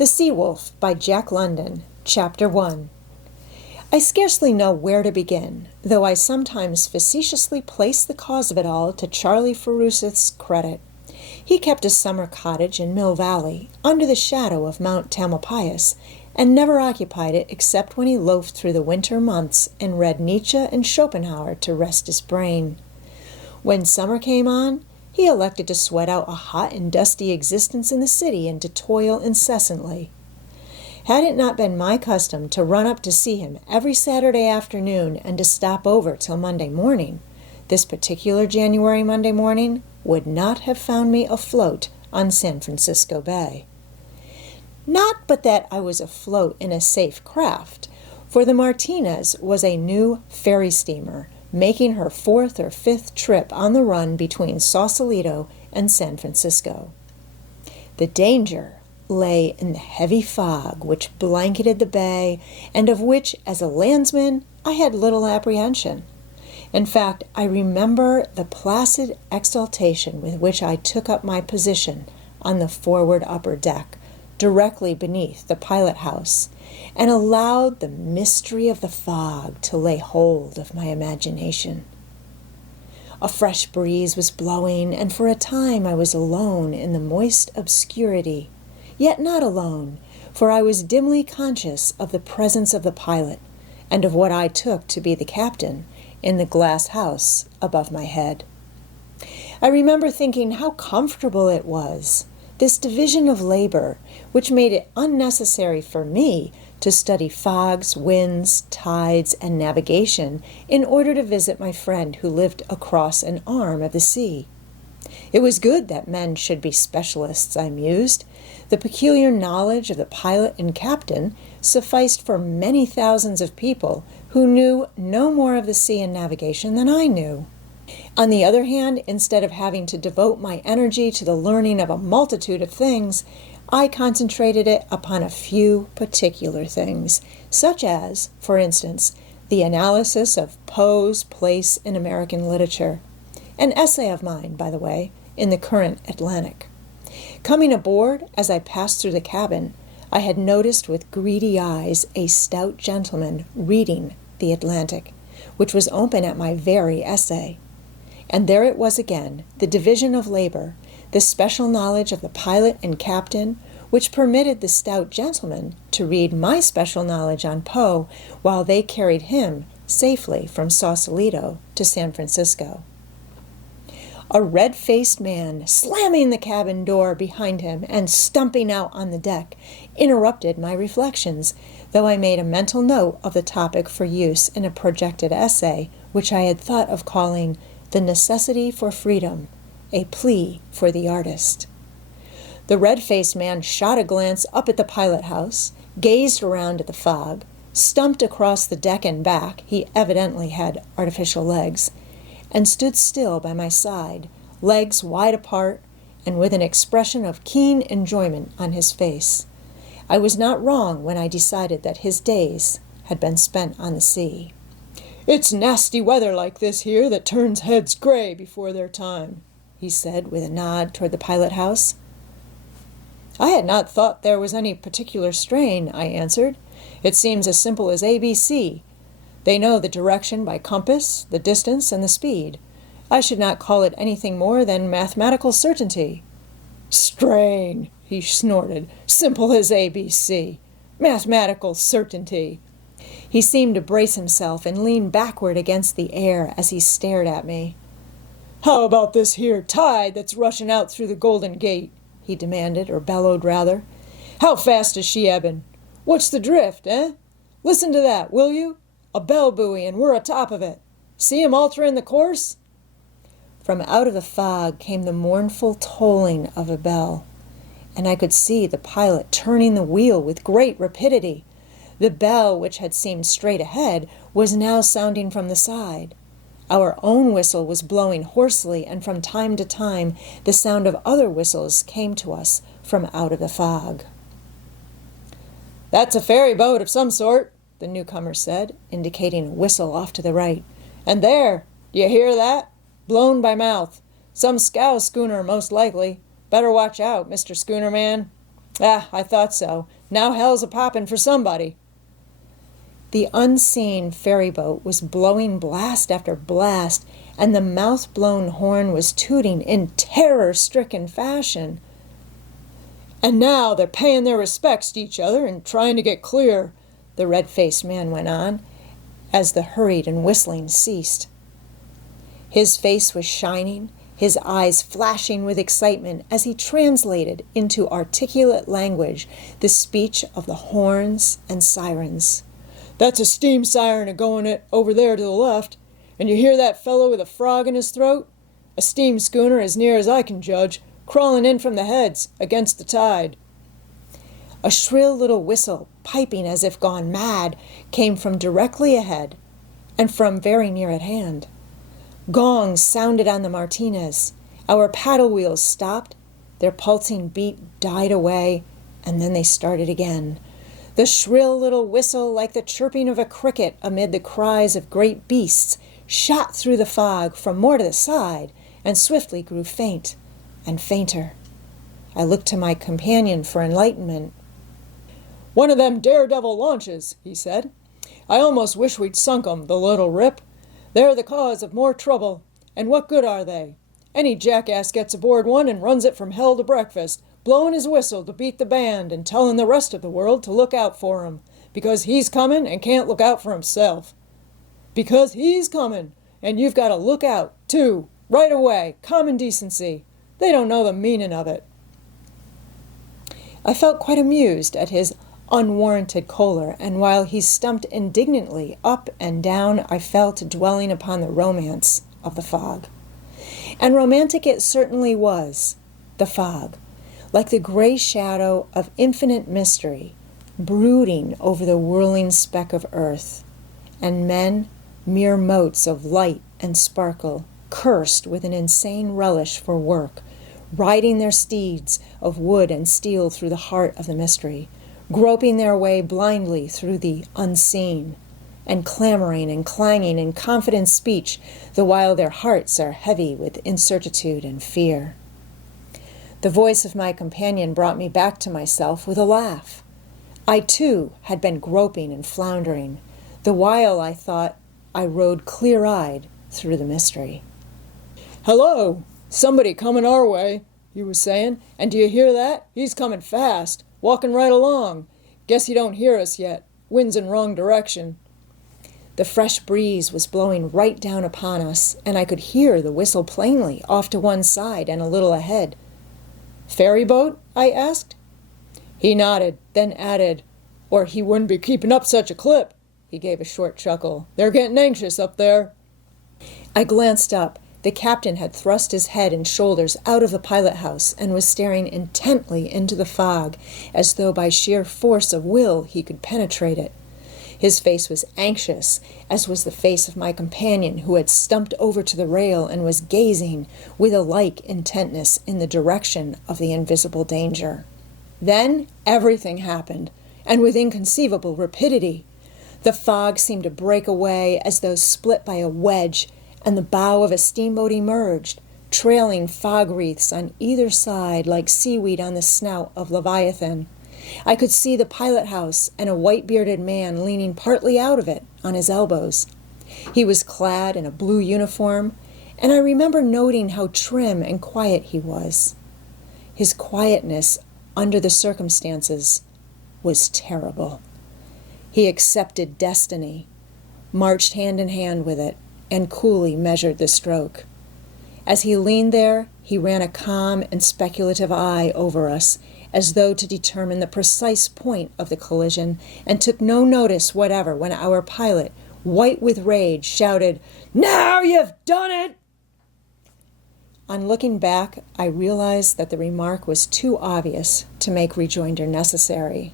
The Sea Wolf by Jack London, Chapter 1. I scarcely know where to begin, though I sometimes facetiously place the cause of it all to Charlie Forsyth's credit. He kept a summer cottage in Mill Valley, under the shadow of Mount Tamalpais, and never occupied it except when he loafed through the winter months and read Nietzsche and Schopenhauer to rest his brain. When summer came on, he elected to sweat out a hot and dusty existence in the city and to toil incessantly. Had it not been my custom to run up to see him every Saturday afternoon and to stop over till Monday morning, this particular January Monday morning would not have found me afloat on San Francisco Bay. Not but that I was afloat in a safe craft, for the Martinez was a new ferry steamer, making her 4th or 5th trip on the run between Sausalito and San Francisco. The danger lay in the heavy fog which blanketed the bay, and of which, as a landsman, I had little apprehension. In fact, I remember the placid exultation with which I took up my position on the forward upper deck, directly beneath the pilot-house, and allowed the mystery of the fog to lay hold of my imagination. A fresh breeze was blowing, and for a time I was alone in the moist obscurity, yet not alone, for I was dimly conscious of the presence of the pilot, and of what I took to be the captain, in the glass house above my head. I remember thinking how comfortable it was, this division of labor, which made it unnecessary for me to study fogs, winds, tides, and navigation in order to visit my friend who lived across an arm of the sea. It was good that men should be specialists, I mused. The peculiar knowledge of the pilot and captain sufficed for many thousands of people who knew no more of the sea and navigation than I knew. On the other hand, instead of having to devote my energy to the learning of a multitude of things, I concentrated it upon a few particular things, such as, for instance, the analysis of Poe's place in American literature, an essay of mine, by the way, in the current Atlantic. Coming aboard, as I passed through the cabin, I had noticed with greedy eyes a stout gentleman reading the Atlantic, which was open at my very essay. And there it was again, the division of labor, the special knowledge of the pilot and captain, which permitted the stout gentleman to read my special knowledge on Poe while they carried him safely from Sausalito to San Francisco. A red-faced man, slamming the cabin door behind him and stumping out on the deck, interrupted my reflections, though I made a mental note of the topic for use in a projected essay which I had thought of calling The Necessity for Freedom, a Plea for the Artist. The red-faced man shot a glance up at the pilot-house, gazed around at the fog, stumped across the deck and back — he evidently had artificial legs — and stood still by my side, legs wide apart, and with an expression of keen enjoyment on his face. I was not wrong when I decided that his days had been spent on the sea. "It's nasty weather like this here that turns heads gray before their time," he said with a nod toward the pilot-house. "I had not thought there was any particular strain," I answered. "It seems as simple as ABC. They know the direction by compass, the distance, and the speed. I should not call it anything more than mathematical certainty." "Strain," he snorted. "Simple as ABC. Mathematical certainty." He seemed to brace himself and lean backward against the air as he stared at me. "How about this here tide that's rushing out through the Golden Gate?" he demanded, or bellowed rather. "How fast is she ebbing? What's the drift, eh? Listen to that, will you? A bell buoy, and we're atop of it. See him altering the course?" From out of the fog came the mournful tolling of a bell, and I could see the pilot turning the wheel with great rapidity. The bell, which had seemed straight ahead, was now sounding from the side. Our own whistle was blowing hoarsely, and from time to time the sound of other whistles came to us from out of the fog. "That's a ferry boat of some sort," the newcomer said, indicating a whistle off to the right. "And there, do you hear that? Blown by mouth. Some scow schooner, most likely. Better watch out, Mr. Schooner Man." "Ah, I thought so. Now hell's a-poppin' for somebody." The unseen ferry boat was blowing blast after blast, and the mouth-blown horn was tooting in terror-stricken fashion. "And now they're paying their respects to each other and trying to get clear," the red-faced man went on, as the hurried and whistling ceased. His face was shining, his eyes flashing with excitement as he translated into articulate language the speech of the horns and sirens. "That's a steam siren a-going it over there to the left. And you hear that fellow with a frog in his throat? A steam schooner, as near as I can judge, crawling in from the heads against the tide." A shrill little whistle, piping as if gone mad, came from directly ahead and from very near at hand. Gongs sounded on the Martinez. Our paddle wheels stopped, their pulsing beat died away, and then they started again. The shrill little whistle, like the chirping of a cricket amid the cries of great beasts, shot through the fog from more to the side and swiftly grew faint and fainter. I looked to my companion for enlightenment. "One of them daredevil launches," he said. "I almost wish we'd sunk 'em, the little rip. They're the cause of more trouble, and what good are they? Any jackass gets aboard one and runs it from hell to breakfast, blowing his whistle to beat the band and telling the rest of the world to look out for him, because he's coming and can't look out for himself. Because he's coming, and you've got to look out, too, right away, common decency. They don't know the meaning of it." I felt quite amused at his unwarranted choler, and while he stumped indignantly up and down, I fell to dwelling upon the romance of the fog. And romantic it certainly was, the fog, like the gray shadow of infinite mystery, brooding over the whirling speck of earth, and men, mere motes of light and sparkle, cursed with an insane relish for work, riding their steeds of wood and steel through the heart of the mystery, groping their way blindly through the unseen, and clamoring and clanging in confident speech, the while their hearts are heavy with incertitude and fear. The voice of my companion brought me back to myself with a laugh. I, too, had been groping and floundering, the while I thought I rode clear-eyed through the mystery. "Hello! Somebody coming our way," he was saying. "And do you hear that? He's coming fast, walking right along. Guess he don't hear us yet. Wind's in wrong direction." The fresh breeze was blowing right down upon us, and I could hear the whistle plainly, off to one side and a little ahead. "Ferry boat?" I asked. He nodded, then added, "Or he wouldn't be keeping up such a clip." He gave a short chuckle. "They're getting anxious up there." I glanced up. The captain had thrust his head and shoulders out of the pilot house and was staring intently into the fog, as though by sheer force of will he could penetrate it. His face was anxious, as was the face of my companion, who had stumped over to the rail and was gazing with a like intentness in the direction of the invisible danger. Then everything happened, and with inconceivable rapidity. The fog seemed to break away as though split by a wedge, and the bow of a steamboat emerged, trailing fog wreaths on either side like seaweed on the snout of Leviathan. I could see the pilot house and a white-bearded man leaning partly out of it on his elbows. He was clad in a blue uniform, and I remember noting how trim and quiet he was. His quietness, under the circumstances, was terrible. He accepted destiny, marched hand in hand with it, and coolly measured the stroke. As he leaned there, he ran a calm and speculative eye over us, as though to determine the precise point of the collision, and took no notice whatever when our pilot, white with rage, shouted, "Now you've done it!" On looking back, I realized that the remark was too obvious to make rejoinder necessary.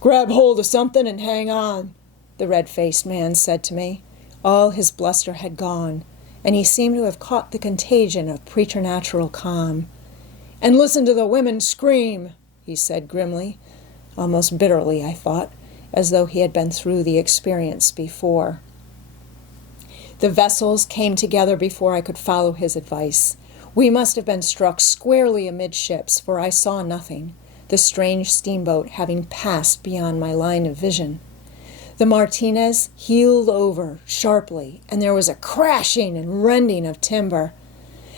"Grab hold of something and hang on," the red-faced man said to me. All his bluster had gone, and he seemed to have caught the contagion of preternatural calm. "And listen to the women scream," he said grimly, almost bitterly, I thought, as though he had been through the experience before. The vessels came together before I could follow his advice. We must have been struck squarely amidships, for I saw nothing. the strange steamboat having passed beyond my line of vision. The Martinez heeled over sharply, and there was a crashing and rending of timber.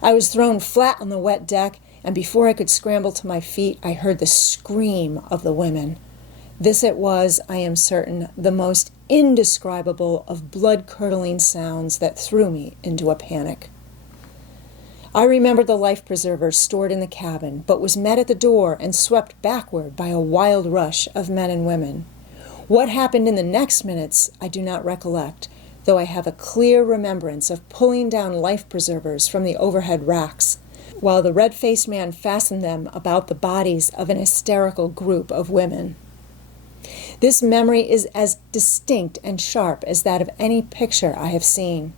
I was thrown flat on the wet deck, and before I could scramble to my feet, I heard the scream of the women. This it was, I am certain, the most indescribable of blood-curdling sounds that threw me into a panic. I remembered the life preservers stored in the cabin, but was met at the door and swept backward by a wild rush of men and women. What happened in the next minutes I do not recollect, though I have a clear remembrance of pulling down life preservers from the overhead racks, while the red-faced man fastened them about the bodies of an hysterical group of women. This memory is as distinct and sharp as that of any picture I have seen.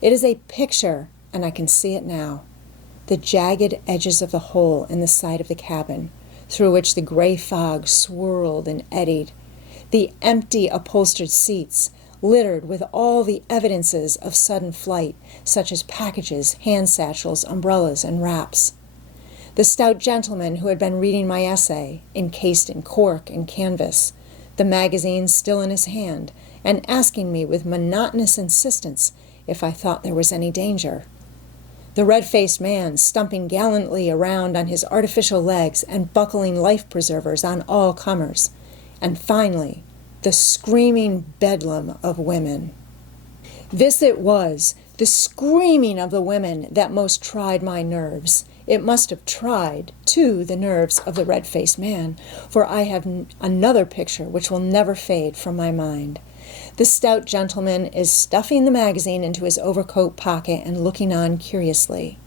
It is a picture, and I can see it now. The jagged edges of the hole in the side of the cabin, through which the gray fog swirled and eddied. The empty upholstered seats, littered with all the evidences of sudden flight, such as packages, hand satchels, umbrellas, and wraps. The stout gentleman who had been reading my essay, encased in cork and canvas, the magazine still in his hand, and asking me with monotonous insistence if I thought there was any danger. The red-faced man stumping gallantly around on his artificial legs and buckling life preservers on all comers. And finally, the screaming bedlam of women. This it was, the screaming of the women, that most tried my nerves. It must have tried, too, the nerves of the red-faced man, for I have another picture which will never fade from my mind. The stout gentleman is stuffing the magazine into his overcoat pocket and looking on curiously.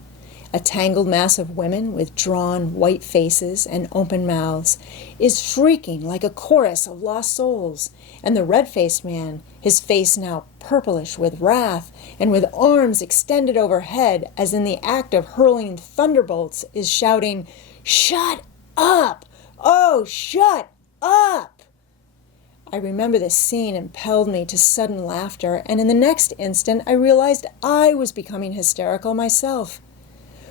A tangled mass of women with drawn white faces and open mouths is shrieking like a chorus of lost souls, and the red-faced man, his face now purplish with wrath and with arms extended overhead as in the act of hurling thunderbolts, is shouting, "Shut up! Oh, shut up!" I remember this scene impelled me to sudden laughter, and in the next instant I realized I was becoming hysterical myself.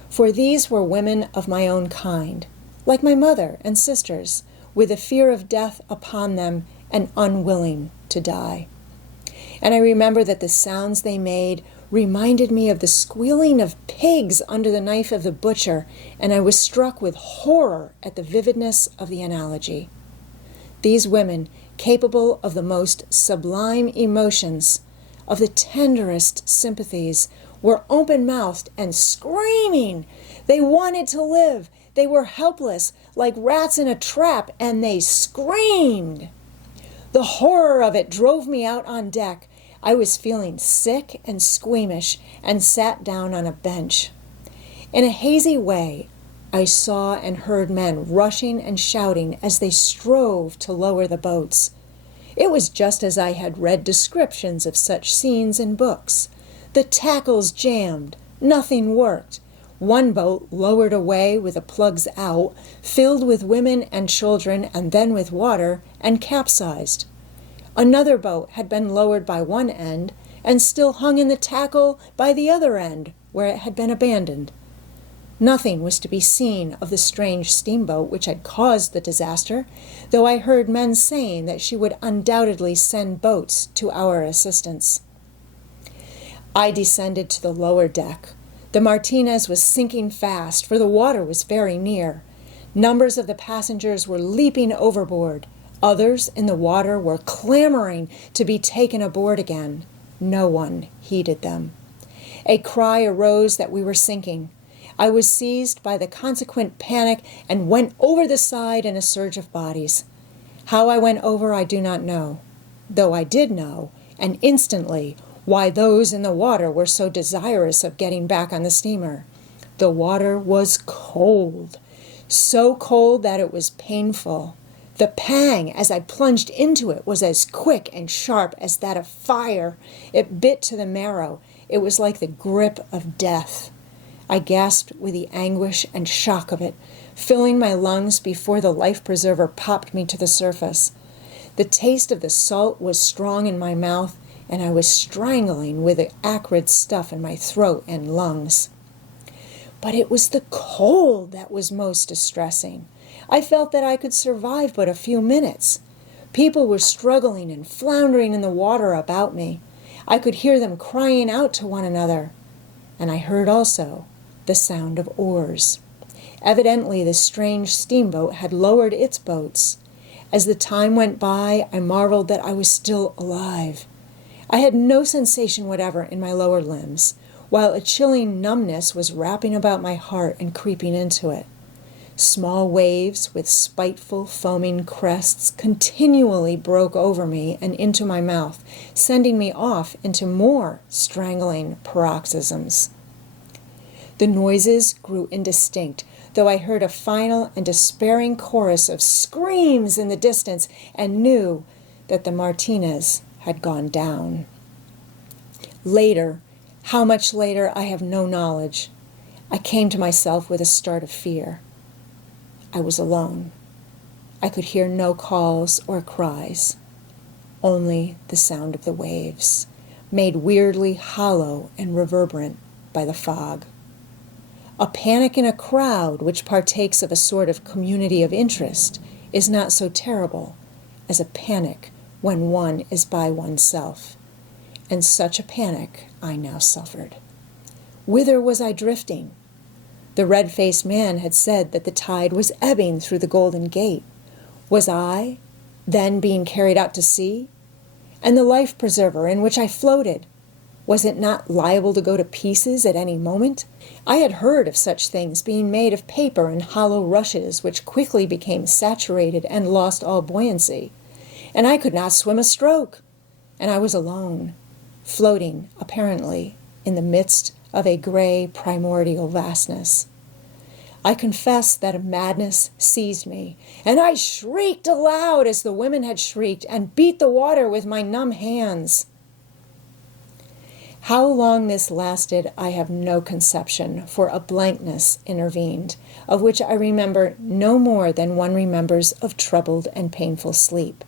For these were women of my own kind, like my mother and sisters, with the fear of death upon them and unwilling to die. And I remember that the sounds they made reminded me of the squealing of pigs under the knife of the butcher, and I was struck with horror at the vividness of the analogy. These women, capable of the most sublime emotions, of the tenderest sympathies, were open-mouthed and screaming. They wanted to live. They were helpless, like rats in a trap, and they screamed. The horror of it drove me out on deck. I was feeling sick and squeamish and sat down on a bench. In a hazy way, I saw and heard men rushing and shouting as they strove to lower the boats. It was just as I had read descriptions of such scenes in books. The tackles jammed. Nothing worked. One boat lowered away with the plugs out, filled with women and children and then with water, and capsized. Another boat had been lowered by one end and still hung in the tackle by the other end, where it had been abandoned. Nothing was to be seen of the strange steamboat which had caused the disaster, though I heard men saying that she would undoubtedly send boats to our assistance. I descended to the lower deck. The Martinez was sinking fast, for the water was very near. Numbers of the passengers were leaping overboard. Others in the water were clamoring to be taken aboard again. No one heeded them. A cry arose that we were sinking. I was seized by the consequent panic and went over the side in a surge of bodies. How I went over I do not know, though I did know, and instantly, why those in the water were so desirous of getting back on the steamer. The water was cold, so cold that it was painful. The pang as I plunged into it was as quick and sharp as that of fire. It bit to the marrow. It was like the grip of death. I gasped with the anguish and shock of it, filling my lungs before the life preserver popped me to the surface. The taste of the salt was strong in my mouth, and I was strangling with the acrid stuff in my throat and lungs. But it was the cold that was most distressing. I felt that I could survive but a few minutes. People were struggling and floundering in the water about me. I could hear them crying out to one another. And I heard also the sound of oars. Evidently, the strange steamboat had lowered its boats. As the time went by, I marveled that I was still alive. I had no sensation whatever in my lower limbs, while a chilling numbness was wrapping about my heart and creeping into it. Small waves with spiteful, foaming crests continually broke over me and into my mouth, sending me off into more strangling paroxysms. The noises grew indistinct, though I heard a final and despairing chorus of screams in the distance and knew that the Martinez had gone down. Later, how much later I have no knowledge, I came to myself with a start of fear. I was alone. I could hear no calls or cries, only the sound of the waves, made weirdly hollow and reverberant by the fog. A panic in a crowd which partakes of a sort of community of interest is not so terrible as a panic when one is by oneself, and such a panic I now suffered. Whither was I drifting? The red-faced man had said that the tide was ebbing through the Golden Gate. Was I, then, being carried out to sea? And the life-preserver in which I floated, was it not liable to go to pieces at any moment? I had heard of such things being made of paper and hollow rushes which quickly became saturated and lost all buoyancy. And I could not swim a stroke. And I was alone, floating, apparently, in the midst of a gray primordial vastness. I confess that a madness seized me, and I shrieked aloud as the women had shrieked, and beat the water with my numb hands. How long this lasted, I have no conception, for a blankness intervened, of which I remember no more than one remembers of troubled and painful sleep.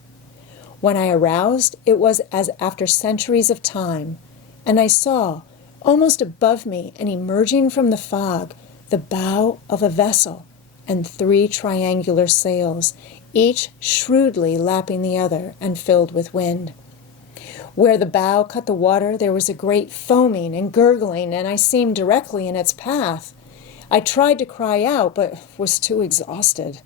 When I aroused, it was as after centuries of time, and I saw, almost above me and emerging from the fog, the bow of a vessel and 3 triangular sails, each shrewdly lapping the other and filled with wind. Where the bow cut the water, there was a great foaming and gurgling, and I seemed directly in its path. I tried to cry out, but was too exhausted.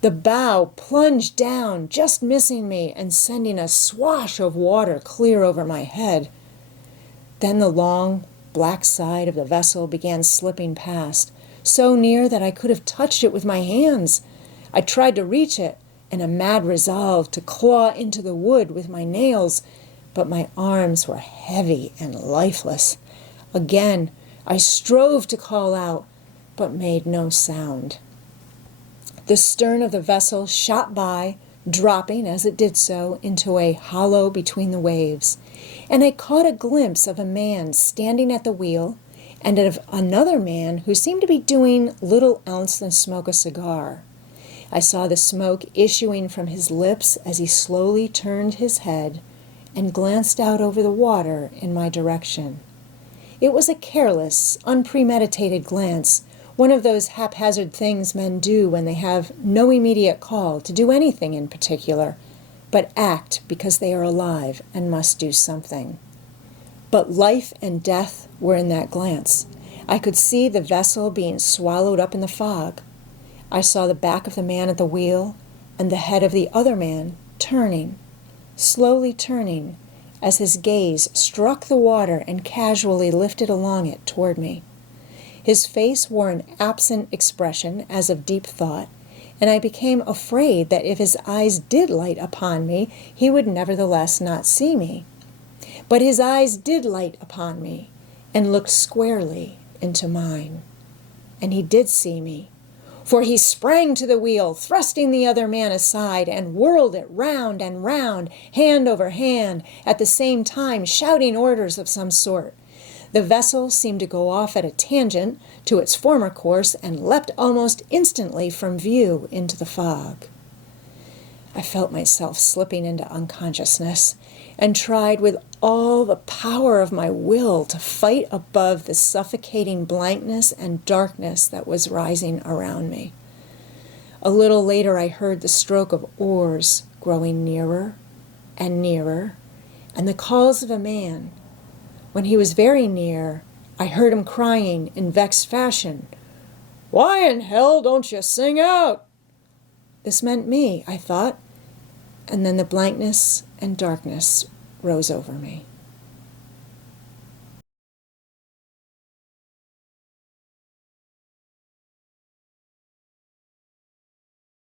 The bow plunged down, just missing me and sending a swash of water clear over my head. Then the long, black side of the vessel began slipping past, so near that I could have touched it with my hands. I tried to reach it, in a mad resolve to claw into the wood with my nails, but my arms were heavy and lifeless. Again, I strove to call out, but made no sound. The stern of the vessel shot by, dropping as it did so into a hollow between the waves, and I caught a glimpse of a man standing at the wheel and of another man who seemed to be doing little else than smoke a cigar. I saw the smoke issuing from his lips as he slowly turned his head and glanced out over the water in my direction. It was a careless, unpremeditated glance, one of those haphazard things men do when they have no immediate call to do anything in particular, but act because they are alive and must do something. But life and death were in that glance. I could see the vessel being swallowed up in the fog. I saw the back of the man at the wheel and the head of the other man turning, slowly turning, as his gaze struck the water and casually lifted along it toward me. His face wore an absent expression as of deep thought, and I became afraid that if his eyes did light upon me, he would nevertheless not see me. But his eyes did light upon me, and looked squarely into mine. And he did see me, for he sprang to the wheel, thrusting the other man aside, and whirled it round and round, hand over hand, at the same time shouting orders of some sort. The vessel seemed to go off at a tangent to its former course and leapt almost instantly from view into the fog. I felt myself slipping into unconsciousness and tried with all the power of my will to fight above the suffocating blankness and darkness that was rising around me. A little later I heard the stroke of oars growing nearer and nearer, and the calls of a man. When he was very near, I heard him crying in vexed fashion, "Why in hell don't you sing out?" This meant me, I thought, and then the blankness and darkness rose over me.